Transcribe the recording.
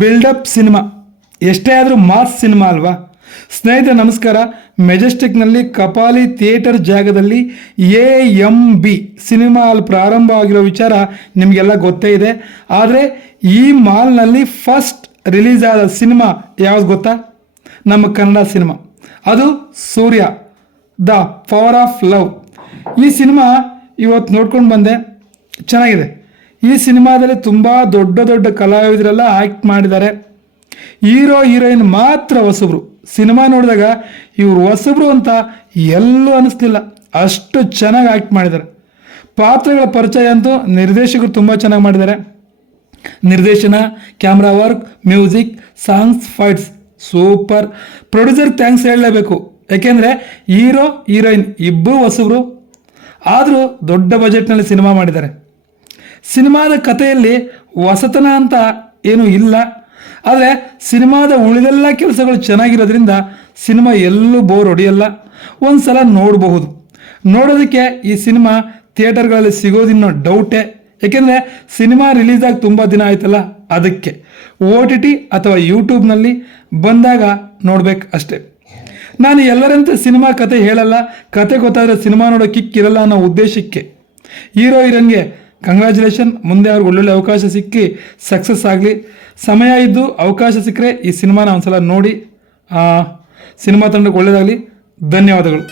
Build up cinema ಎಷ್ಟೇ ಆದರೂ mass cinema ಅಲ್ವಾ. ಸ್ನೇಹಿತರೆ ನಮಸ್ಕಾರ. ಮೆಜೆಸ್ಟಿಕ್ನಲ್ಲಿ ಕಪಾಲಿ ಥಿಯೇಟರ್ ಜಾಗದಲ್ಲಿ AMB ಸಿನಿಮಾ ಹಾಲ್ ಪ್ರಾರಂಭ ಆಗಿರೋ ವಿಚಾರ ನಿಮಗೆಲ್ಲ ಗೊತ್ತೇ ಇದೆ. ಆದರೆ ಈ ಮಾಲ್ನಲ್ಲಿ ಫಸ್ಟ್ ರಿಲೀಸ್ ಆದ ಸಿನಿಮಾ ಯಾವ್ದು ಗೊತ್ತಾ? ನಮ್ಮ ಕನ್ನಡ ಸಿನಿಮಾ, ಅದು ಸೂರ್ಯ ದ ಪವರ್ ಆಫ್ ಲವ್. ಈ ಸಿನಿಮಾ ಇವತ್ತು ನೋಡ್ಕೊಂಡು ಬಂದೆ, ಚೆನ್ನಾಗಿದೆ. ಈ ಸಿನಿಮಾದಲ್ಲಿ ತುಂಬ ದೊಡ್ಡ ದೊಡ್ಡ ಕಲಾವಿದರೆಲ್ಲ ಆ್ಯಕ್ಟ್ ಮಾಡಿದ್ದಾರೆ. ಹೀರೋ ಹೀರೋಯಿನ್ ಮಾತ್ರ ಹೊಸಬ್ರು. ಸಿನಿಮಾ ನೋಡಿದಾಗ ಇವರು ಹೊಸಬ್ರು ಅಂತ ಎಲ್ಲೂ ಅನ್ನಿಸ್ಲಿಲ್ಲ, ಅಷ್ಟು ಚೆನ್ನಾಗಿ ಆ್ಯಕ್ಟ್ ಮಾಡಿದ್ದಾರೆ. ಪಾತ್ರಗಳ ಪರಿಚಯ ಅಂತೂ ನಿರ್ದೇಶಕರು ತುಂಬ ಚೆನ್ನಾಗಿ ಮಾಡಿದ್ದಾರೆ. ನಿರ್ದೇಶನ, camera work, music, songs, fights super. Producer thanks ಹೇಳಲೇಬೇಕು, ಯಾಕೆಂದರೆ ಹೀರೋ ಹೀರೋಯಿನ್ ಇಬ್ಬರು ಹೊಸಬ್ರು, ಆದರೂ ದೊಡ್ಡ ಬಜೆಟ್ನಲ್ಲಿ ಸಿನಿಮಾ ಮಾಡಿದ್ದಾರೆ. ಸಿನಿಮಾದ ಕಥೆಯಲ್ಲಿ ಹೊಸತನ ಅಂತ ಏನೂ ಇಲ್ಲ, ಆದರೆ ಸಿನಿಮಾದ ಉಳಿದೆಲ್ಲ ಕೆಲಸಗಳು ಚೆನ್ನಾಗಿರೋದ್ರಿಂದ ಸಿನಿಮಾ ಎಲ್ಲೂ ಬೋರ್ ಹೊಡೆಯಲ್ಲ. ಒಂದು ಸಲ ನೋಡಬಹುದು. ನೋಡೋದಕ್ಕೆ ಈ ಸಿನಿಮಾ ಥಿಯೇಟರ್ಗಳಲ್ಲಿ ಸಿಗೋದಿನ್ನೋ ಡೌಟೇ, ಏಕೆಂದರೆ ಸಿನಿಮಾ ರಿಲೀಸ್ ಆಗಿ ತುಂಬ ದಿನ ಆಯ್ತಲ್ಲ, ಅದಕ್ಕೆ OTT ಅಥವಾ ಯೂಟ್ಯೂಬ್ನಲ್ಲಿ ಬಂದಾಗ ನೋಡ್ಬೇಕು ಅಷ್ಟೇ. ನಾನು ಎಲ್ಲರಂತೆ ಸಿನಿಮಾ ಕತೆ ಹೇಳಲ್ಲ, ಕತೆ ಗೊತ್ತಾದರೆ ಸಿನಿಮಾ ನೋಡೋ ಕಿಕ್ ಇರಲ್ಲ ಅನ್ನೋ ಉದ್ದೇಶಕ್ಕೆ. ಹೀರೋ ಹೀರೋಯಿನ್ಗೆ ಕಂಗ್ರ್ಯಾಚುಲೇಷನ್, ಮುಂದೆ ಅವ್ರಿಗೆ ಒಳ್ಳೊಳ್ಳೆ ಅವಕಾಶ ಸಿಕ್ಕಿ ಸಕ್ಸಸ್ ಆಗಲಿ. ಸಮಯ ಇದ್ದು ಅವಕಾಶ ಸಿಕ್ಕರೆ ಈ ಸಿನಿಮಾನ ಒಂದ್ಸಲ ನೋಡಿ. ಸಿನಿಮಾ ತಂಡಕ್ಕೆ ಒಳ್ಳೆಯದಾಗಲಿ. ಧನ್ಯವಾದಗಳು.